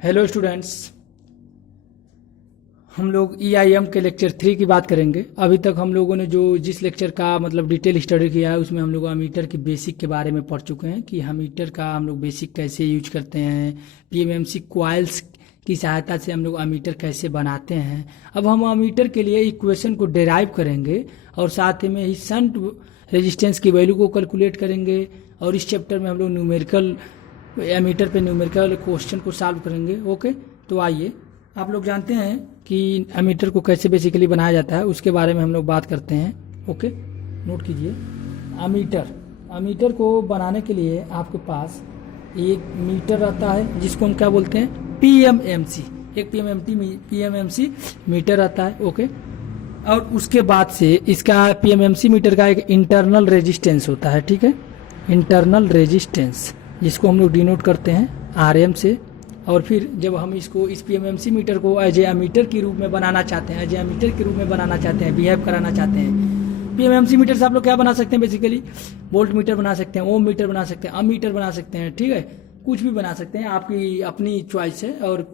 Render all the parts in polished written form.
Hello students, हम लोग EIM के लेक्चर 3 की बात करेंगे। अभी तक हम लोगों ने जो जिस लेक्चर का मतलब डिटेल स्टडी किया है उसमें हम लोग अमीटर की बेसिक के बारे में पढ़ चुके हैं कि अमीटर का हम लोग बेसिक कैसे यूज करते हैं, PMMC क्वाइल्स की सहायता से हम लोग अमीटर कैसे बनाते हैं। अब हम अमीटर के लिए इक्वेशन को डेराइव करेंगे और साथ में ही शंट रेजिस्टेंस की वैल्यू को कैलकुलेट करेंगे। और इस चैप्टर में हम लोग न्यूमेरिकल एमीटर पे न्यूमेरिकल क्वेश्चन को सॉल्व करेंगे। ओके, तो आइए, आप लोग जानते हैं कि एमीटर को कैसे बेसिकली बनाया जाता है, उसके बारे में हम लोग बात करते हैं। ओके, नोट कीजिए। अमीटर को बनाने के लिए आपके पास एक मीटर आता है जिसको हम क्या बोलते हैं, PMMC। एक PMMC मीटर आता है। ओके, और उसके बाद से इसका PMMC मीटर का एक इंटरनल रेजिस्टेंस होता है। ठीक है, इंटरनल रेजिस्टेंस जिसको हम लोग डिनोट करते हैं RM से। और फिर जब हम इसको इस PMMC मीटर को एज ए अमीटर के रूप में बनाना चाहते हैं, बिहेव कराना चाहते हैं, PMMC मीटर से आप लोग क्या बना सकते हैं, बेसिकली वोल्ट मीटर बना सकते हैं, ओम मीटर बना सकते हैं, अमीटर बना सकते हैं। ठीक है, कुछ भी बना सकते हैं, आपकी अपनी चॉइस है। और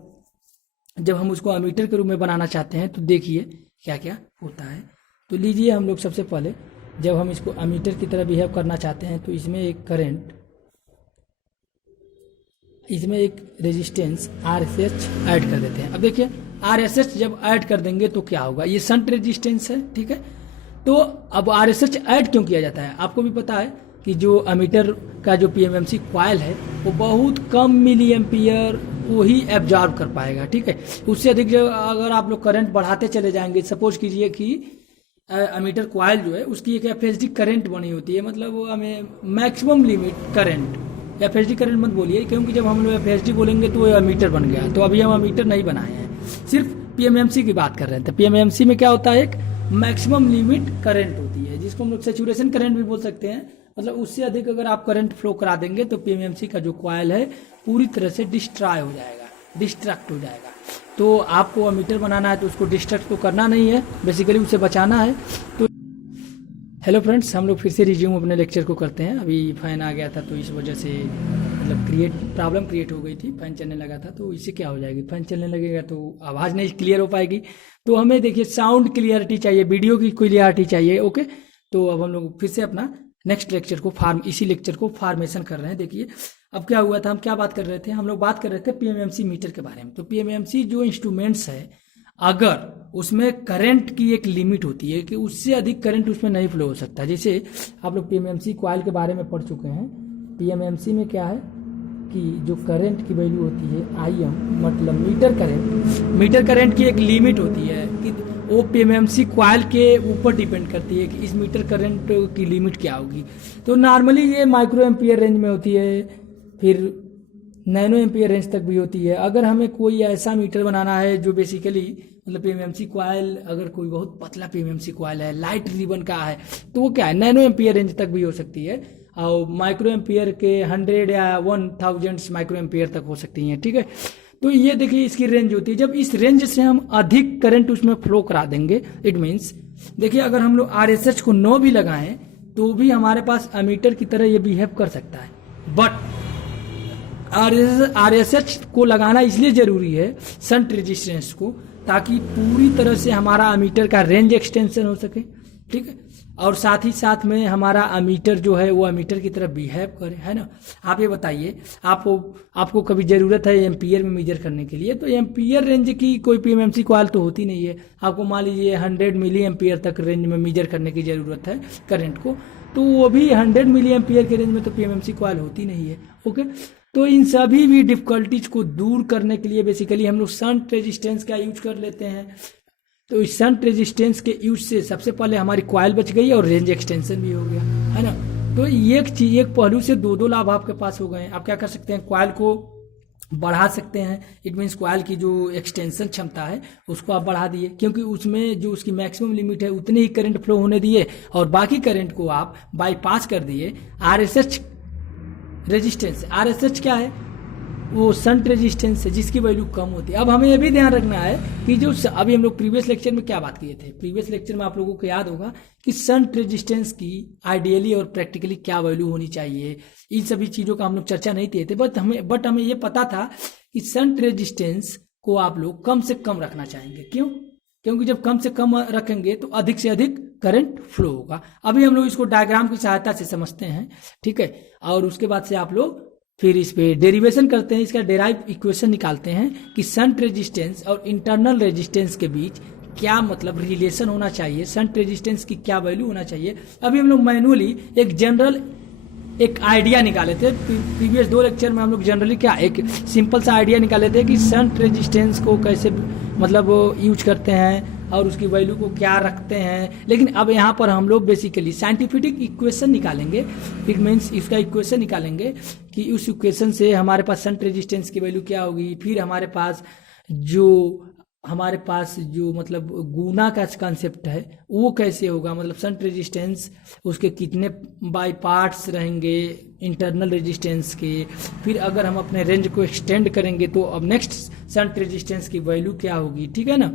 जब हम उसको अमीटर के रूप में बनाना चाहते हैं तो देखिए क्या क्या होता है। तो लीजिए, हम लोग सबसे पहले जब हम इसको अमीटर की तरह बिहेव करना चाहते हैं तो इसमें एक रेजिस्टेंस RSH ऐड कर देते हैं। अब देखिए, RSH जब ऐड कर देंगे तो क्या होगा, ये शंट रेजिस्टेंस है। ठीक है, तो अब RSH ऐड क्यों किया जाता है, आपको भी पता है कि जो अमीटर का जो PMMC कॉइल है वो बहुत कम मिली एम्पियर को ही एब्जॉर्ब कर पाएगा। ठीक है, उससे अधिक अगर आप लोग करंट बढ़ाते चले जाएंगे, सपोज कीजिए कि अमीटर कॉइल जो है उसकी एक FHD करंट बनी होती है, मतलब वो हमें maximum limit current, FHD current मत बोलिए क्योंकि जब हम लोग FHD बोलेंगे तो वो अमीटर बन गया। तो अभी हम अमीटर नहीं बनाए हैं, सिर्फ PMMC की बात कर रहे थे। PMMC में क्या होता है, एक मैक्सिमम लिमिट करंट होती है जिसको हम लोग सैचुरेशन करंट भी बोल सकते हैं। मतलब उससे अधिक अगर आप करंट फ्लो करा देंगे तो PMMC का जो कॉइल है पूरी तरह से डिस्ट्रॉय हो जाएगा, डिस्ट्रक्ट हो जाएगा। तो आपको अमीटर बनाना है तो उसको डिस्ट्रक्ट तो करना नहीं है, बेसिकली उसे बचाना है। तो हेलो फ्रेंड्स, हम लोग फिर से रिज्यूम अपने लेक्चर को करते हैं। अभी फैन आ गया था तो इस वजह से मतलब प्रॉब्लम क्रिएट हो गई थी, फैन चलने लगा था। तो इससे क्या हो जाएगी, फैन चलने लगेगा तो आवाज़ नहीं क्लियर हो पाएगी। तो हमें देखिए साउंड क्लियरिटी चाहिए, वीडियो की क्लियरिटी चाहिए। ओके, तो अब हम लोग फिर से अपना नेक्स्ट लेक्चर को इसी लेक्चर को फॉर्मेशन कर रहे हैं। देखिए अब क्या हुआ था, हम क्या बात कर रहे थे, हम लोग बात कर रहे थे PMMC मीटर के बारे में। तो PMMC जो इंस्ट्रूमेंट्स है, अगर उसमें करंट की एक लिमिट होती है कि उससे अधिक करंट उसमें नहीं फ्लो हो सकता। जैसे आप लोग PMMC कॉइल के बारे में पढ़ चुके हैं। PMMC में क्या है कि जो करंट की वैल्यू होती है IM, मतलब मीटर करंट की एक लिमिट होती है कि वो PMMC कॉइल के ऊपर डिपेंड करती है कि इस मीटर करंट की लिमिट क्या होगी। तो नॉर्मली ये माइक्रो एम्पियर रेंज में होती है, फिर नैनो एम्पियर रेंज तक भी होती है। अगर हमें कोई ऐसा मीटर बनाना है जो बेसिकली मतलब PMMC कॉइल, अगर कोई बहुत पतला PMMC कॉइल है, लाइट रिबन का है, तो वो क्या है, नैनो एम्पियर रेंज तक भी हो सकती है और माइक्रो एम्पियर के 100 या 1000 माइक्रो एम्पियर तक हो सकती हैं। ठीक है, तो ये देखिए इसकी रेंज होती है। जब इस रेंज से हम अधिक करंट उसमें फ्लो करा देंगे, इट मीन्स देखिए अगर हम लोग RSH को 9 भी लगाएं तो भी हमारे पास अमीटर की तरह ये बिहेव कर सकता है। बट RSH को लगाना इसलिए जरूरी है शंट रेजिस्टेंस को, ताकि पूरी तरह से हमारा अमीटर का रेंज एक्सटेंशन हो सके। ठीक है, और साथ ही साथ में हमारा अमीटर जो है वो अमीटर की तरह बिहेव करे, है ना। आप ये बताइए, आपको कभी जरूरत है एम्पियर में मेजर करने के लिए, तो एम्पियर रेंज की कोई PMMC कॉइल तो होती नहीं है। आपको मान लीजिए 100 मिली एम्पियर तक रेंज में मेजर करने की जरूरत है करंट को, तो वो भी 100 मिली एम्पियर के रेंज में तो PMMC कॉइल होती नहीं है। ओके, तो इन सभी भी डिफिकल्टीज को दूर करने के लिए बेसिकली हम लोग शंट रेजिस्टेंस का यूज कर लेते हैं। तो इस शंट रेजिस्टेंस के यूज से सबसे पहले हमारी कॉइल बच गई और रेंज एक्सटेंशन भी हो गया, है ना। तो एक पहलू से दो लाभ आपके पास हो गए। आप क्या कर सकते हैं, कॉइल को बढ़ा सकते हैं। इट मीन्स कॉइल की जो एक्सटेंशन क्षमता है उसको आप बढ़ा दिए, क्योंकि उसमें जो उसकी मैक्सिमम लिमिट है उतने ही करंट फ्लो होने दिए और बाकी करंट को आप बाईपास कर दिए। RSH रेजिस्टेंस, RSH क्या है, वो शंट रेजिस्टेंस है जिसकी वैल्यू कम होती है। अब हमें यह भी ध्यान रखना है कि जो अभी हम लोग प्रीवियस लेक्चर में क्या बात किए थे, प्रीवियस लेक्चर में आप लोगों को याद होगा कि शंट रेजिस्टेंस की आइडियली और प्रैक्टिकली क्या वैल्यू होनी चाहिए, इन सभी चीज़ों का हम लोग चर्चा नहीं किए थे। बट हमें ये पता था कि शंट रेजिस्टेंस को आप लोग कम से कम रखना चाहेंगे। क्यों? क्योंकि जब कम से कम रखेंगे तो अधिक से अधिक करंट फ्लो होगा। अभी हम लोग इसको डायग्राम की सहायता से समझते हैं, ठीक है। और उसके बाद से आप लोग फिर इस पे डेरिवेशन करते हैं, इसका डेराइव इक्वेशन निकालते हैं कि शंट रेजिस्टेंस और इंटरनल रेजिस्टेंस के बीच क्या मतलब रिलेशन होना चाहिए, शंट रेजिस्टेंस की क्या वैल्यू होना चाहिए। अभी हम लोग मैनुअली एक जनरल एक आइडिया निकाले थे, प्रीवियस 2 लेक्चर में हम लोग जनरली क्या एक सिंपल सा आइडिया निकाले थे कि शंट रेजिस्टेंस को कैसे मतलब यूज करते हैं और उसकी वैल्यू को क्या रखते हैं। लेकिन अब यहाँ पर हम लोग बेसिकली साइंटिफिक इक्वेशन निकालेंगे। इट मीन्स इसका इक्वेशन निकालेंगे कि उस इक्वेशन से हमारे पास शंट रेजिस्टेंस की वैल्यू क्या होगी, फिर हमारे पास जो मतलब गुना का कंसेप्ट है वो कैसे होगा, मतलब शंट रेजिस्टेंस उसके कितने बाय पार्ट्स रहेंगे इंटरनल रेजिस्टेंस के, फिर अगर हम अपने रेंज को एक्सटेंड करेंगे तो अब नेक्स्ट शंट रेजिस्टेंस की वैल्यू क्या होगी, ठीक है ना।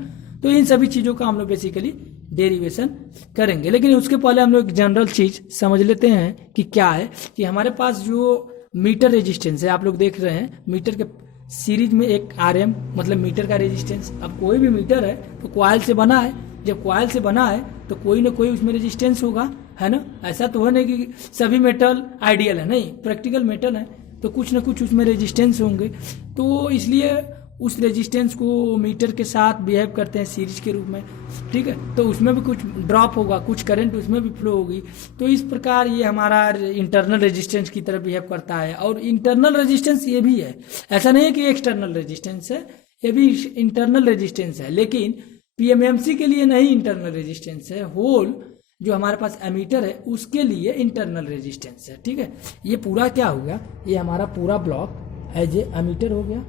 तो इन सभी चीज़ों का हम लोग बेसिकली डेरिवेशन करेंगे। लेकिन उसके पहले हम लोग एक जनरल चीज समझ लेते हैं कि क्या है कि हमारे पास जो मीटर रेजिस्टेंस है, आप लोग देख रहे हैं मीटर के सीरीज में एक RM मतलब मीटर का रेजिस्टेंस। अब कोई भी मीटर है तो कॉइल से बना है, जब कॉइल से बना है तो कोई ना कोई उसमें रेजिस्टेंस होगा, है ना। ऐसा तो है नहीं कि सभी मेटल आइडियल है, नहीं, प्रैक्टिकल मेटल है तो कुछ ना कुछ उसमें रेजिस्टेंस होंगे। तो इसलिए उस रेजिस्टेंस को मीटर के साथ बिहेव करते हैं सीरीज के रूप में, ठीक है। तो उसमें भी कुछ ड्रॉप होगा, कुछ करंट उसमें भी फ्लो होगी। तो इस प्रकार ये हमारा इंटरनल रेजिस्टेंस की तरह बिहेव करता है। और इंटरनल रेजिस्टेंस ये भी है, ऐसा नहीं है कि एक्सटर्नल रेजिस्टेंस है, ये भी इंटरनल रेजिस्टेंस है। लेकिन PMMC के लिए नहीं इंटरनल रेजिस्टेंस है, होल जो हमारे पास एमीटर है उसके लिए इंटरनल रेजिस्टेंस है, ठीक है। ये पूरा क्या हो गया, ये हमारा पूरा ब्लॉक एज ए एमीटर हो गया,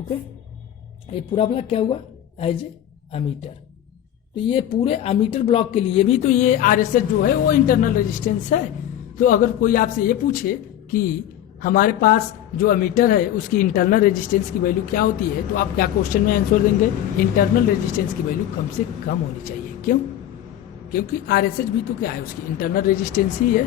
ओके। ये पूरा ब्लॉक क्या हुआ, एज ए एमीटर। तो ये पूरे एमीटर ब्लॉक के लिए भी तो ये RSH जो है वो इंटरनल रेजिस्टेंस है। तो अगर कोई आपसे ये पूछे कि हमारे पास जो एमीटर है उसकी इंटरनल रेजिस्टेंस की वैल्यू क्या होती है, तो आप क्या क्वेश्चन में आंसर देंगे, इंटरनल रेजिस्टेंस की वैल्यू कम से कम होनी चाहिए। क्यों? क्योंकि RSH भी तो क्या है, उसकी इंटरनल रेजिस्टेंस ही है।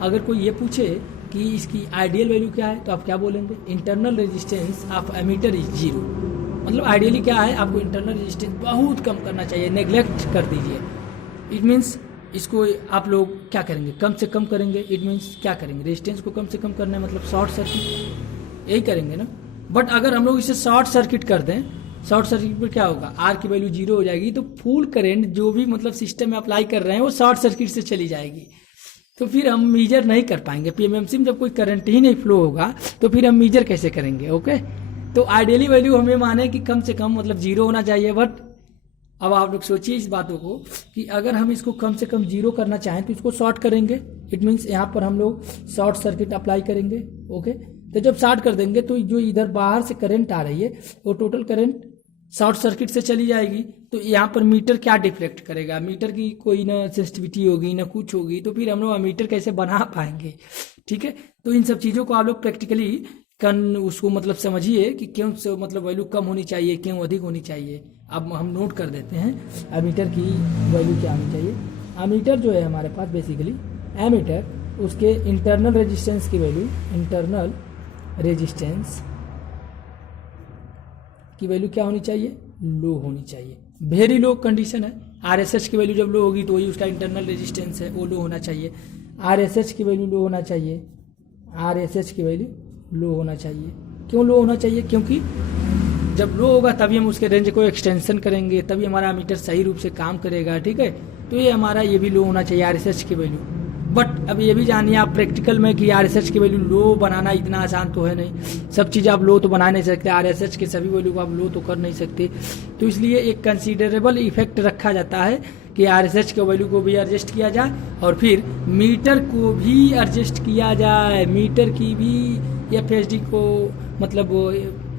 अगर कोई ये पूछे कि इसकी आइडियल वैल्यू क्या है तो आप क्या बोलेंगे, internal resistance of ammeter is 0। मतलब आइडियली क्या है, आपको इंटरनल रेजिस्टेंस बहुत कम करना चाहिए, नेग्लेक्ट कर दीजिए। इट मीन्स इसको आप लोग क्या करेंगे, कम से कम करेंगे। इट मीन्स क्या करेंगे, रेजिस्टेंस को कम से कम करना है, मतलब शॉर्ट सर्किट, यही करेंगे ना। बट अगर हम लोग इसे शॉर्ट सर्किट कर दें, शॉर्ट सर्किट पर क्या होगा, R की वैल्यू 0 हो जाएगी, तो फुल करंट जो भी मतलब सिस्टम में अप्लाई कर रहे हैं वो शॉर्ट सर्किट से चली जाएगी। तो फिर हम मीजर नहीं कर पाएंगे। PMMC में जब कोई करंट ही नहीं फ्लो होगा तो फिर हम मीजर कैसे करेंगे, ओके। तो आइडियली वैल्यू हमें माने कि कम से कम मतलब 0 होना चाहिए। बट अब आप लोग सोचिए इस बातों को कि अगर हम इसको कम से कम 0 करना चाहें तो इसको शॉर्ट करेंगे। इट मीन्स यहाँ पर हम लोग शॉर्ट सर्किट अप्लाई करेंगे, ओके। तो जब शॉर्ट कर देंगे तो जो इधर बाहर से करंट आ रही है वो टोटल करंट शॉर्ट सर्किट से चली जाएगी। तो यहाँ पर मीटर क्या डिफ्लेक्ट करेगा, मीटर की कोई ना सेंसिटिविटी होगी ना कुछ होगी, तो फिर हम लोग मीटर कैसे बना पाएंगे, ठीक है। तो इन सब चीज़ों को आप लोग प्रैक्टिकली उसको मतलब समझिए कि क्यों से मतलब वैल्यू कम होनी चाहिए, क्यों अधिक होनी चाहिए। अब हम नोट कर देते हैं एमीटर की वैल्यू क्या होनी चाहिए। एमीटर जो है हमारे पास बेसिकली एमीटर, उसके इंटरनल रेजिस्टेंस की वैल्यू, इंटरनल रेजिस्टेंस की वैल्यू क्या होनी चाहिए, लो होनी चाहिए। वेरी लो कंडीशन है। RSH की वैल्यू जब लो होगी तो वही उसका इंटरनल रेजिस्टेंस है, वो लो होना चाहिए। RSH की वैल्यू लो होना चाहिए, RSH की वैल्यू लो होना चाहिए। क्यों लो होना चाहिए, क्योंकि जब लो होगा तभी हम उसके रेंज को एक्सटेंशन करेंगे, तभी हमारा मीटर सही रूप से काम करेगा, ठीक है। तो ये हमारा ये भी लो होना चाहिए RSH की वैल्यू। बट अब ये भी जानिए आप प्रैक्टिकल में कि RSH की वैल्यू लो बनाना इतना आसान तो है नहीं। सब चीज़ आप लो तो बना नहीं सकते, RSH के सभी वैल्यू को आप लो तो कर नहीं सकते। तो इसलिए एक कंसीडरेबल इफेक्ट रखा जाता है कि RSH के वैल्यू को भी एडजस्ट किया जाए और फिर मीटर को भी एडजस्ट किया जाए, मीटर की भी FSD को मतलब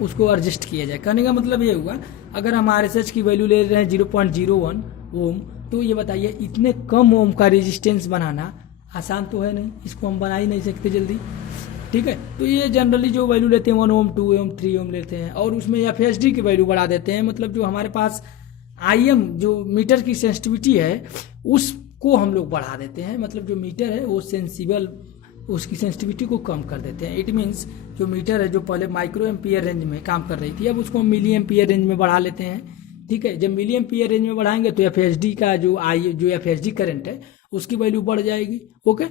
उसको एडजस्ट किया जाए। कहने का मतलब ये हुआ, अगर हम RSH की वैल्यू ले रहे हैं 0.01 ओम, तो ये बताइए इतने कम ओम का रेजिस्टेंस बनाना आसान तो है नहीं, इसको हम बना ही नहीं सकते जल्दी, ठीक है। तो ये जनरली जो वैल्यू लेते हैं 1 ओम 2 ओम 3 ओम लेते हैं और उसमें FSD की वैल्यू बढ़ा देते हैं। मतलब जो हमारे पास IM जो मीटर की सेंसिटिविटी है उसको हम लोग बढ़ा देते हैं। मतलब जो मीटर है वो सेंसिबल उसकी सेंसिटिविटी को कम कर देते हैं। इट मीन्स जो मीटर है जो पहले माइक्रो एम्पियर रेंज में काम कर रही थी, अब उसको मिली एम्पियर रेंज में बढ़ा लेते हैं। ठीक है, जब मिली एम्पियर रेंज में बढ़ाएंगे तो FHD का जो FHD करंट है उसकी वैल्यू बढ़ जाएगी। ओके,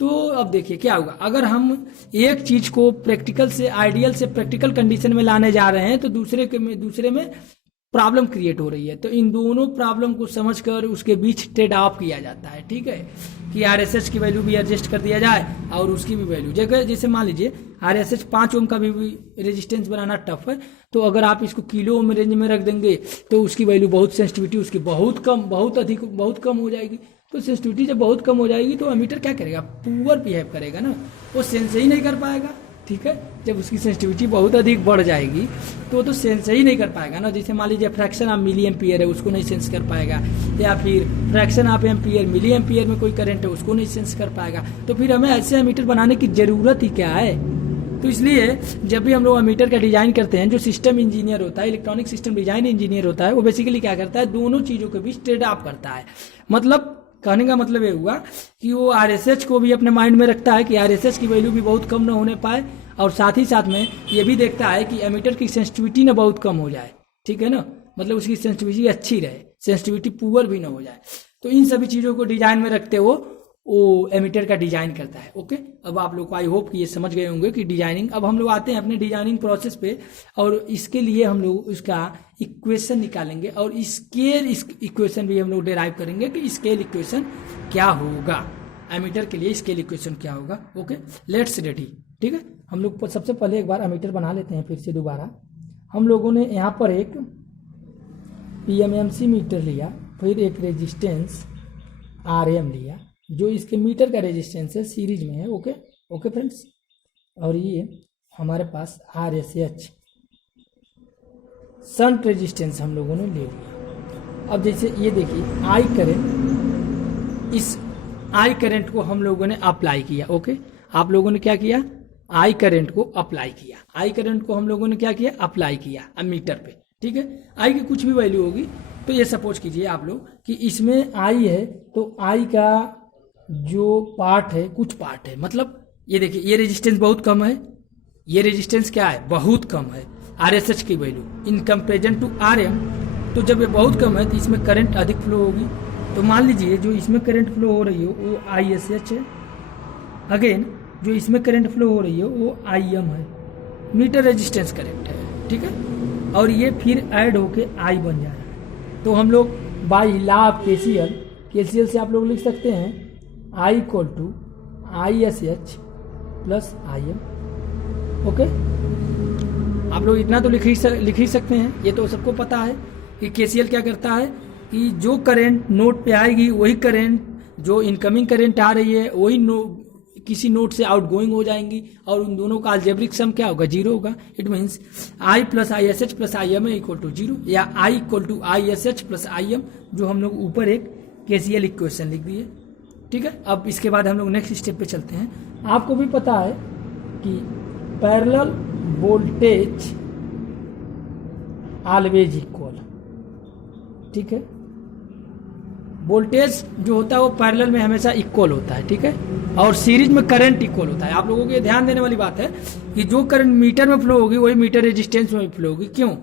तो अब देखिए क्या होगा, अगर हम एक चीज को प्रैक्टिकल से आइडियल से प्रैक्टिकल कंडीशन में लाने जा रहे हैं तो दूसरे में प्रॉब्लम क्रिएट हो रही है। तो इन दोनों प्रॉब्लम को समझकर उसके बीच ट्रेड ऑफ किया जाता है। ठीक है, कि RSH की वैल्यू भी एडजस्ट कर दिया जाए और उसकी भी वैल्यू, जैसे मान लीजिए RSH 5 ओम का भी रेजिस्टेंस बनाना टफ है, तो अगर आप इसको किलो ओम रेंज में रख देंगे तो उसकी वैल्यू बहुत सेंसिटिविटी उसकी बहुत कम हो जाएगी। तो सेंसिटिविटी जब बहुत कम हो जाएगी तो एमीटर क्या करेगा, पुअर बिहेव करेगा ना, वो सेंस ही नहीं कर पाएगा। ठीक है, जब उसकी सेंसिटिविटी बहुत अधिक बढ़ जाएगी तो सेंस ही नहीं कर पाएगा ना। जैसे मान लीजिए फ्रैक्शन ऑफ मिली एम्पियर है उसको नहीं सेंस कर पाएगा, या फिर fraction of ampere milliampere में कोई करंट है उसको नहीं सेंस कर पाएगा। तो फिर हमें ऐसे एमीटर बनाने की जरूरत ही क्या है। तो इसलिए जब भी हम लोग एमीटर का डिजाइन करते हैं, जो सिस्टम इंजीनियर होता है, इलेक्ट्रॉनिक सिस्टम डिजाइन इंजीनियर होता है, वो बेसिकली क्या करता है, दोनों चीजों के बीच ट्रेड ऑफ करता है। मतलब कहने का मतलब ये हुआ कि वो RSH को भी अपने माइंड में रखता है कि RSH की वैल्यू भी बहुत कम ना होने पाए, और साथ ही साथ में ये भी देखता है कि एमीटर की सेंसिटिविटी ना बहुत कम हो जाए। ठीक है ना, मतलब उसकी सेंसिटिविटी अच्छी रहे, सेंसिटिविटी पुअर भी ना हो जाए। तो इन सभी चीजों को डिजाइन में रखते हुए वो एमीटर का डिजाइन करता है। ओके, अब आप लोग को आई होप कि ये समझ गए होंगे कि डिजाइनिंग। अब हम लोग आते हैं अपने डिजाइनिंग प्रोसेस पे, और इसके लिए हम लोग उसका इक्वेशन निकालेंगे और स्केल इक्वेशन भी हम लोग डिराइव करेंगे कि स्केल इक्वेशन क्या होगा, एमीटर के लिए स्केल इक्वेशन क्या होगा। Okay, let's ready. ठीक है, हम लोग सबसे पहले एक बार एमीटर बना लेते हैं फिर से दोबारा। हम लोगों ने यहाँ पर एक PMMC मीटर लिया, फिर एक रेजिस्टेंस RM लिया जो इसके मीटर का रेजिस्टेंस है, सीरीज में है। ओके ओके फ्रेंड्स, और ये हमारे पास RSH शंट रेजिस्टेंस हम लोगों ने ले लिया। अब जैसे ये देखिए आई करंट, इस आई करंट को हम लोगों ने अप्लाई किया। ओके, आप लोगों ने क्या किया, आई करंट को अप्लाई किया। आई करंट को हम लोगों ने क्या किया, अप्लाई किया मीटर पे। ठीक है, आई की कुछ भी वैल्यू होगी, तो ये सपोज कीजिए आप लोग कि इसमें आई है, तो आई का जो पार्ट है, कुछ पार्ट है, मतलब ये देखिए ये रेजिस्टेंस बहुत कम है, ये रेजिस्टेंस क्या है, बहुत कम है RSH की value in comparison to RM। तो जब ये बहुत कम है तो इसमें करंट अधिक फ्लो होगी। तो मान लीजिए जो इसमें करंट फ्लो हो रही हो वो ISH है, अगेन जो इसमें करंट फ्लो हो रही है वो IM है, मीटर रेजिस्टेंस करंट है। ठीक है, और ये फिर ऐड होके I बन जा रहा है। तो हम लोग बाई लॉ ऑफ KCL से आप लोग लिख सकते हैं I equal to ISH plus IM। Okay, आप लोग इतना तो लिख ही सकते हैं, ये तो सबको पता है कि KCL क्या करता है कि जो करंट नोड पे आएगी वही करंट, जो इनकमिंग करंट आ रही है वही किसी नोड से आउटगोइंग हो जाएंगी, और उन दोनों का अलजेब्रिक सम क्या होगा, जीरो होगा। It means I plus ISH plus IM equal to zero, या I equal to ISH plus IM, जो हम लोग ऊपर एक KCL इक्वेशन लिख दिए। ठीक है, अब इसके बाद हम लोग नेक्स्ट स्टेप पे चलते हैं। आपको भी पता है कि पैरेलल वोल्टेज ऑलवेज इक्वल। ठीक है, वोल्टेज जो होता है वो पैरेलल में हमेशा इक्वल होता है। ठीक है, और सीरीज में करंट इक्वल होता है। आप लोगों को ये ध्यान देने वाली बात है कि जो करंट मीटर में फ्लो होगी वही मीटर रेजिस्टेंस में फ्लो होगी। क्यों?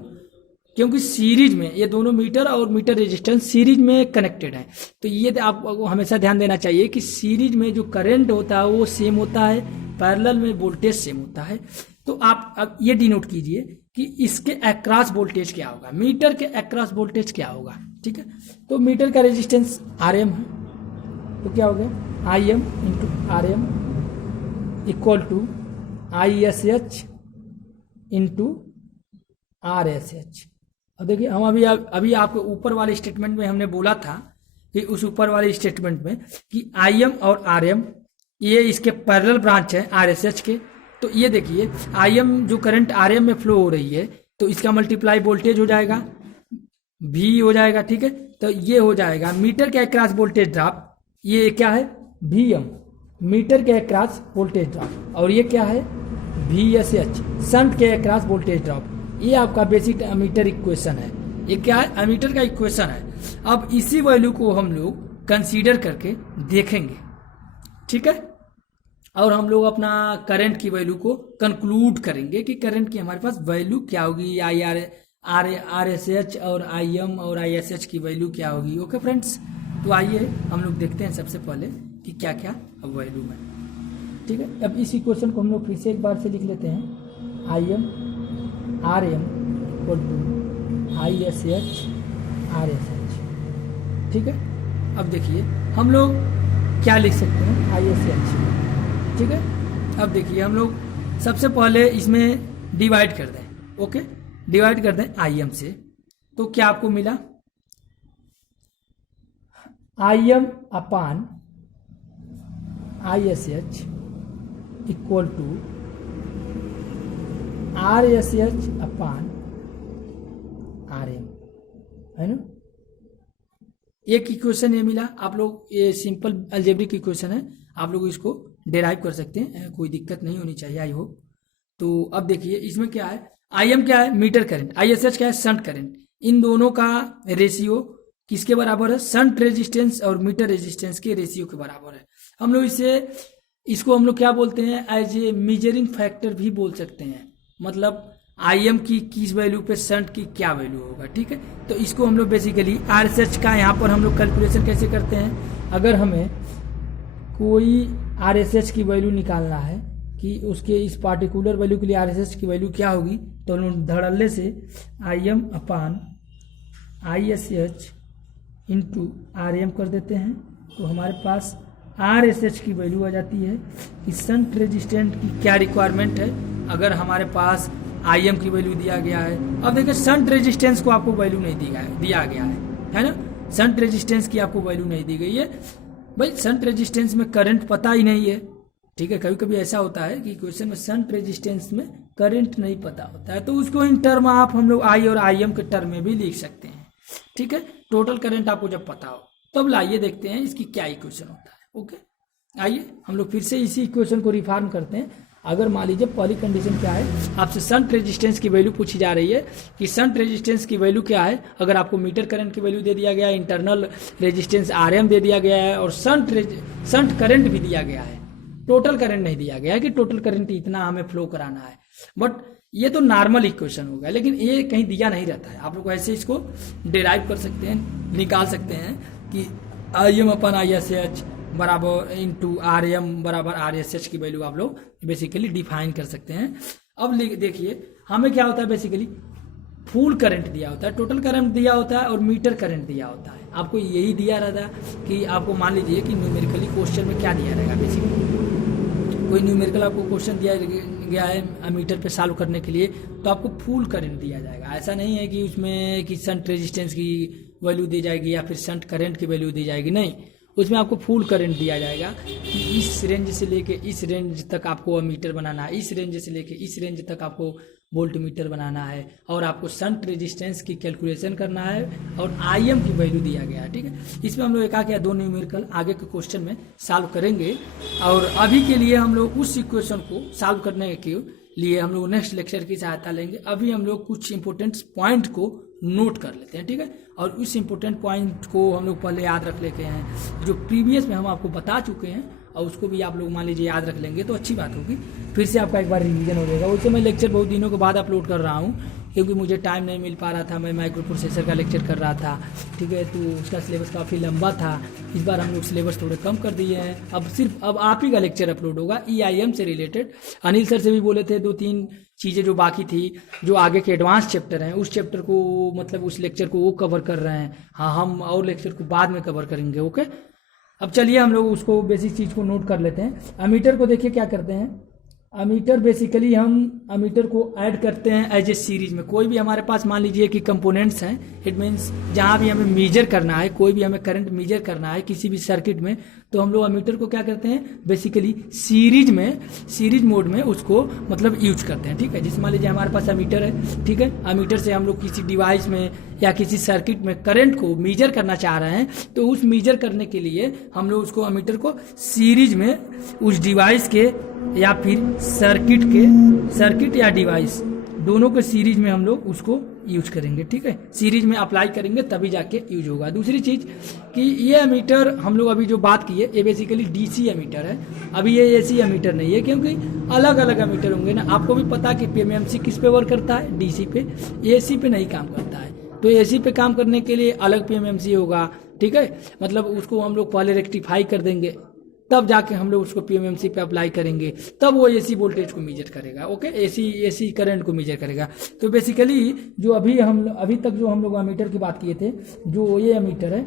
क्योंकि सीरीज में ये दोनों मीटर और मीटर रेजिस्टेंस सीरीज में कनेक्टेड है। तो ये आपको हमेशा ध्यान देना चाहिए कि सीरीज में जो करंट होता है वो सेम होता है, पैरेलल में वोल्टेज सेम होता है। तो आप अब ये डिनोट कीजिए कि इसके अक्रॉस वोल्टेज क्या होगा, मीटर के अक्रॉस वोल्टेज क्या होगा। ठीक है, तो मीटर का रेजिस्टेंस RM है, तो क्या हो गया IM into RM equal to ISH into RSH। अब देखिए हम अभी आपको ऊपर वाले स्टेटमेंट में हमने बोला था कि उस ऊपर वाले स्टेटमेंट में कि IM और RM ये इसके पैरेलल ब्रांच है RSH के। तो ये देखिए IM जो करंट RM में फ्लो हो रही है तो इसका मल्टीप्लाई वोल्टेज हो जाएगा V हो जाएगा। ठीक है, तो ये हो जाएगा मीटर के अक्रॉस वोल्टेज ड्रॉप, ये क्या है VM मीटर के अक्रॉस वोल्टेज ड्रॉप, और ये क्या है VSH शंट के अक्रॉस वोल्टेज ड्रॉप। ये आपका बेसिक एमीटर इक्वेशन है। ये क्या है, एमीटर का इक्वेशन है। अब इसी वैल्यू को हम लोग कंसीडर करके देखेंगे। ठीक है, और हम लोग अपना करंट की वैल्यू को कंक्लूड करेंगे कि करंट की हमारे पास वैल्यू क्या होगी, आर एस एच और आई एम और आई एस एच की वैल्यू क्या होगी। ओके फ्रेंड्स, तो आइए हम लोग देखते हैं सबसे पहले कि क्या क्या अब वैल्यू है। ठीक है, अब इस इक्वेशन को हम लोग फिर से एक बार से लिख लेते हैं। I M R M equal to I S H R S H. ठीक है, अब देखिए हम लोग क्या लिख सकते हैं, आई एस एच। ठीक है, अब देखिए हम लोग सबसे पहले इसमें डिवाइड कर दें। ओके, डिवाइड कर दें आई एम से, तो क्या आपको मिला, I M upon I S H equal to R S H upon R M, है ना। एक इक्वेशन ये मिला आप लोग, ये सिंपल अलजेब्रिक इक्वेशन है, आप लोग इसको डेराइव कर सकते हैं, कोई दिक्कत नहीं होनी चाहिए आई होप। तो अब देखिए इसमें क्या है, आई एम क्या है, meter current, I S H क्या है, शंट करंट। इन दोनों का रेशियो किसके बराबर है, शंट रेजिस्टेंस और मीटर रेजिस्टेंस के रेशियो के बराबर है। हम लोग इसको हम लोग क्या बोलते हैं, एज ए मेजरिंग फैक्टर भी बोल सकते हैं, मतलब आई एम की किस वैल्यू पे शंट की क्या वैल्यू होगा। ठीक है, तो इसको हम लोग बेसिकली आर एस एच का यहाँ पर हम लोग कैलकुलेशन कैसे करते हैं, अगर हमें कोई आर एस एच की वैल्यू निकालना है कि उसके इस पार्टिकुलर वैल्यू के लिए आर एस एच की वैल्यू क्या होगी, तो हम लोग धड़ल्ले से I M upon I S H into R M कर देते हैं, तो हमारे पास आर एस एच की वैल्यू आ जाती है कि शंट रेजिस्टेंट की क्या रिक्वायरमेंट है। अगर हमारे पास आई एम की वैल्यू दिया गया है, अब देखिए शंट रेजिस्टेंस को आपको वैल्यू नहीं दिया गया है ना, शंट रेजिस्टेंस की आपको वैल्यू नहीं दी गई है भाई, शंट रेजिस्टेंस में करंट पता ही नहीं है। ठीक है, कभी कभी ऐसा होता है कि क्वेश्चन में शंट रेजिस्टेंस में करंट नहीं पता होता है, तो उसको इन टर्म आप हम लोग आई और आई एम के टर्म में भी लिख सकते हैं। ठीक है, टोटल करंट आपको जब पता हो तब लाइए देखते हैं इसकी क्या इक्वेशन होता है। ओके, आइए हम लोग फिर से इसी इक्वेशन को रिफॉर्म करते हैं। अगर मान लीजिए पहली कंडीशन क्या है, आपसे शंट रेजिस्टेंस की वैल्यू पूछी जा रही है कि शंट रेजिस्टेंस की वैल्यू क्या है। अगर आपको मीटर करंट की वैल्यू दे दिया गया है, इंटरनल रेजिस्टेंस आर एम दे दिया गया है और शंट करंट भी दिया गया है, टोटल करंट नहीं दिया गया है कि टोटल करंट इतना हमें फ्लो कराना है, बट ये तो नॉर्मल इक्वेशन होगा, लेकिन ये कहीं दिया नहीं रहता है। आप लोग ऐसे इसको डिराइव कर सकते हैं, निकाल सकते हैं कि I M upon I S H बराबर इंटू आर एम बराबर आर एस एच की वैल्यू आप लोग बेसिकली डिफाइन कर सकते हैं। अब देखिए हमें क्या होता है, बेसिकली फुल करंट दिया होता है, टोटल करंट दिया होता है और मीटर करंट दिया होता है। आपको यही दिया रहता है कि आपको मान लीजिए कि न्यूमेरिकली क्वेश्चन में क्या दिया रहेगा, बेसिकली कोई न्यूमेरिकल आपको क्वेश्चन दिया गया है मीटर पे सॉल्व करने के लिए, तो आपको फुल करंट दिया जाएगा। ऐसा नहीं है कि उसमें कि शंट रेजिस्टेंस की वैल्यू दी जाएगी या फिर शंट करंट की वैल्यू दी जाएगी, नहीं, उसमें आपको फुल करंट दिया जाएगा कि इस रेंज से लेके इस रेंज तक आपको मीटर बनाना है, इस रेंज से लेके इस रेंज तक आपको वोल्ट मीटर बनाना है, और आपको शंट रेजिस्टेंस की कैलकुलेशन करना है और आई एम की वैल्यू दिया गया है। ठीक है, इसमें हम लोग एक या दो न्यूमेरिकल आगे के क्वेश्चन में सॉल्व करेंगे, और अभी के लिए हम लोग उस इक्वेशन को सॉल्व करने के लिए हम लोग नेक्स्ट लेक्चर की सहायता लेंगे। अभी हम लोग कुछ इंपॉर्टेंट पॉइंट को नोट कर लेते हैं। ठीक है, और उस इंपॉर्टेंट पॉइंट को हम लोग पहले याद रख लेते हैं जो प्रीवियस में हम आपको बता चुके हैं, और उसको भी आप लोग मान लीजिए याद रख लेंगे तो अच्छी बात होगी, फिर से आपका एक बार रिवीजन हो जाएगा। उससे मैं लेक्चर बहुत दिनों के बाद अपलोड कर रहा हूँ क्योंकि मुझे टाइम नहीं मिल पा रहा था, मैं माइक्रो प्रोसेसर का लेक्चर कर रहा था। ठीक है, तो उसका सिलेबस काफ़ी लंबा था, इस बार हम लोग सिलेबस थोड़े कम कर दिए हैं। अब आप ही का लेक्चर अपलोड होगा EIM से रिलेटेड। अनिल सर से भी बोले थे 2-3 चीज़ें जो बाकी थी, जो आगे के एडवांस चैप्टर हैं, उस चैप्टर को मतलब उस लेक्चर को वो कवर कर रहे हैं। हाँ, हम और लेक्चर को बाद में कवर करेंगे। ओके, अब चलिए हम लोग उसको बेसिक चीज़ को नोट कर लेते हैं। अमीटर को देखिए क्या करते हैं, अमीटर बेसिकली हम अमीटर को ऐड करते हैं एज ए सीरीज में। कोई भी हमारे पास मान लीजिए कि कंपोनेंट्स हैं, इट मीन्स जहाँ भी हमें मेजर करना है, कोई भी हमें करंट मेजर करना है किसी भी सर्किट में, तो हम लोग अमीटर को क्या करते हैं, बेसिकली सीरीज मोड में उसको मतलब यूज करते हैं। ठीक है, जिसमें मान लीजिए हमारे पास अमीटर है, ठीक है, अमीटर से हम लोग किसी डिवाइस में या किसी सर्किट में करंट को मेजर करना चाह रहे हैं, तो उस मेजर करने के लिए हम लोग उसको अमीटर को सीरीज में उस डिवाइस के या फिर सर्किट या डिवाइस दोनों के सीरीज में हम लोग उसको यूज करेंगे, ठीक है, सीरीज में अप्लाई करेंगे तभी जाके यूज होगा। दूसरी चीज़ कि ये एमीटर हम लोग अभी जो बात की है ये बेसिकली डीसी एमीटर है, अभी ये एसी एमीटर नहीं है, क्योंकि अलग अलग एमीटर होंगे ना। आपको भी पता कि पीएमएमसी किस पे वर्क करता है, डीसी पे, एसी पे नहीं काम करता है। तो एसी पे काम करने के लिए अलग पीएमएमसी होगा, ठीक है, मतलब उसको हम लोग पहले रेक्टिफाई कर देंगे, तब जाके हम लोग उसको पीएमएमसी पे अप्लाई करेंगे, तब वो एसी वोल्टेज को मेजर करेगा, ओके, एसी करंट को मेजर करेगा। तो बेसिकली जो अभी तक जो हम लोग एमीटर की बात किए थे, जो ये एमीटर है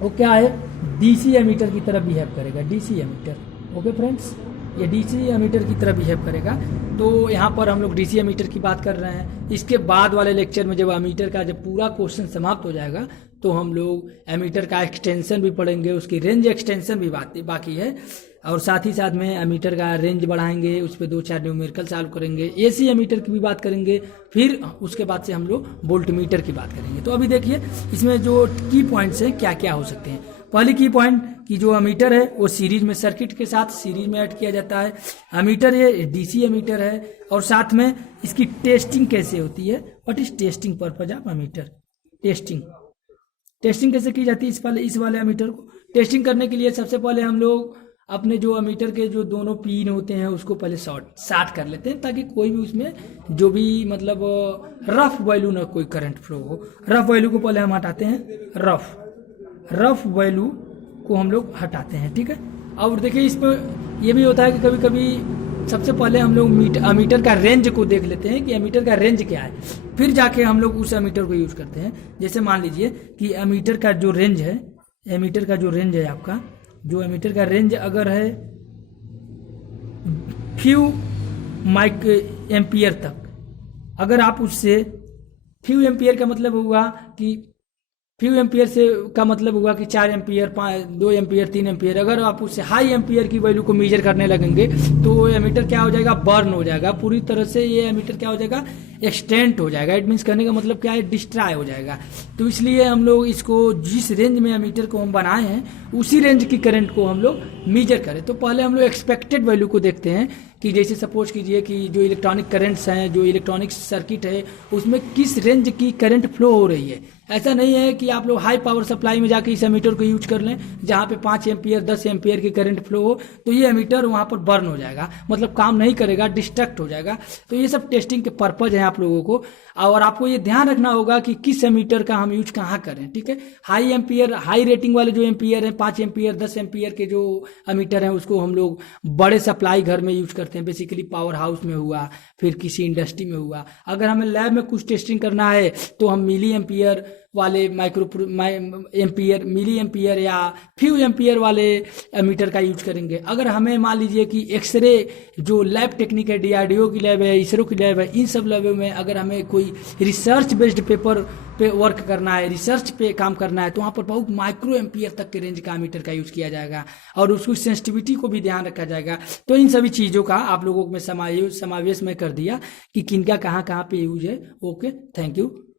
वो क्या है, डीसी एमीटर की तरह बिहेव करेगा, डीसी एमीटर, ओके फ्रेंड्स, ये डीसी एमीटर की तरह बिहेव करेगा। तो यहाँ पर हम लोग डीसी एमीटर की बात कर रहे हैं। इसके बाद वाले लेक्चर में जब एमीटर का जब पूरा क्वेश्चन समाप्त हो जाएगा तो हम लोग एमीटर का एक्सटेंशन भी पढ़ेंगे, उसकी रेंज एक्सटेंशन भी बाकी है, और साथ ही साथ में एमीटर का रेंज बढ़ाएंगे, उस पर 2-4 न्यूमेरिकल सॉल्व करेंगे, एसी एमीटर की भी बात करेंगे, फिर उसके बाद से हम लोग वोल्टमीटर की बात करेंगे। तो अभी देखिए इसमें जो की पॉइंट्स हैं क्या क्या हो सकते हैं। पहली की पॉइंट कि जो एमीटर है वो सीरीज में सर्किट के साथ सीरीज में ऐड किया जाता है। एमीटर ये डीसी एमीटर है, और साथ में इसकी टेस्टिंग कैसे होती है, what is testing purpose of ammeter, testing कैसे की जाती है इस वाले एमीटर को। टेस्टिंग करने के लिए सबसे पहले हम लोग अपने जो एमीटर के जो दोनों पिन होते हैं उसको पहले शार्ट कर लेते हैं, ताकि कोई भी उसमें जो भी मतलब रफ वैल्यू ना कोई करंट फ्लो हो। रफ वैल्यू को पहले हम हटाते हैं, रफ वैल्यू को हम लोग हटाते हैं, ठीक है। और देखिए इस पर यह भी होता है कि कभी कभी सबसे पहले हम लोग एमीटर का रेंज को देख लेते हैं कि एमीटर का रेंज क्या है, फिर जाके हम लोग उस एमीटर को यूज करते हैं। जैसे मान लीजिए कि एमीटर का जो रेंज है, आपका जो एमीटर का रेंज अगर है फ्यू एम्पियर तक, अगर आप उससे फ्यू एम्पियर का मतलब होगा कि फ्यू एम्पियर से का मतलब हुआ कि 4 एम्पियर, 2 एम्पियर, 3 एम्पियर, अगर आप उससे हाई एम्पियर की वैल्यू को मेजर करने लगेंगे तो एमीटर क्या हो जाएगा, बर्न हो जाएगा पूरी तरह से। ये एमीटर क्या हो जाएगा, एक्सटेंट हो जाएगा। इट मीन्स करने का मतलब क्या है, डिस्ट्रॉय हो जाएगा। तो इसलिए हम लोग इसको जिस रेंज में एमीटर को हम बनाए हैं उसी रेंज की करंट को हम लोग मेजर करें। तो पहले हम लोग एक्सपेक्टेड वैल्यू को देखते हैं कि जैसे सपोज कीजिए कि जो इलेक्ट्रॉनिक करंट्स हैं, जो इलेक्ट्रॉनिक सर्किट है, उसमें किस रेंज की करंट फ्लो हो रही है। ऐसा नहीं है कि आप लोग हाई पावर सप्लाई में जाके इस एमीटर को यूज कर लें जहां पे 5 एम्पियर 10 एम्पियर की करंट फ्लो हो, तो ये एमीटर वहां पर बर्न हो जाएगा, मतलब काम नहीं करेगा, डिस्ट्रक्ट हो जाएगा। तो ये सब टेस्टिंग के पर्पज है आप लोगों को, और आपको ये ध्यान रखना होगा कि किस एमीटर का हम यूज कहाँ करें, ठीक है। हाई एम्पियर, हाई रेटिंग वाले जो एम्पियर हैं, 5 एम्पियर 10 एम्पियर के जो एमीटर हैं, उसको हम लोग बड़े सप्लाई घर में यूज करते हैं, बेसिकली पावर हाउस में हुआ, फिर किसी इंडस्ट्री में हुआ। अगर हमें लैब में कुछ टेस्टिंग करना है तो हम मिली एम्पियर वाले मिली एम्पियर या फ्यू एम्पियर वाले एमीटर का यूज करेंगे। अगर हमें मान लीजिए कि एक्सरे जो लैब टेक्निक है, डीआरडीओ की लैब है, इसरो की लैब है, इन सब लैबों में अगर हमें कोई रिसर्च बेस्ड पेपर पे वर्क करना है, रिसर्च पे काम करना है, तो वहाँ पर बहुत माइक्रो एम्पियर तक के रेंज का एमीटर का यूज किया जाएगा, और उसकी सेंसिटिविटी को भी ध्यान रखा जाएगा। तो इन सभी चीज़ों का आप लोगों में समावेश में कर दिया कि किनका कहाँ पे यूज है। Okay, thank you.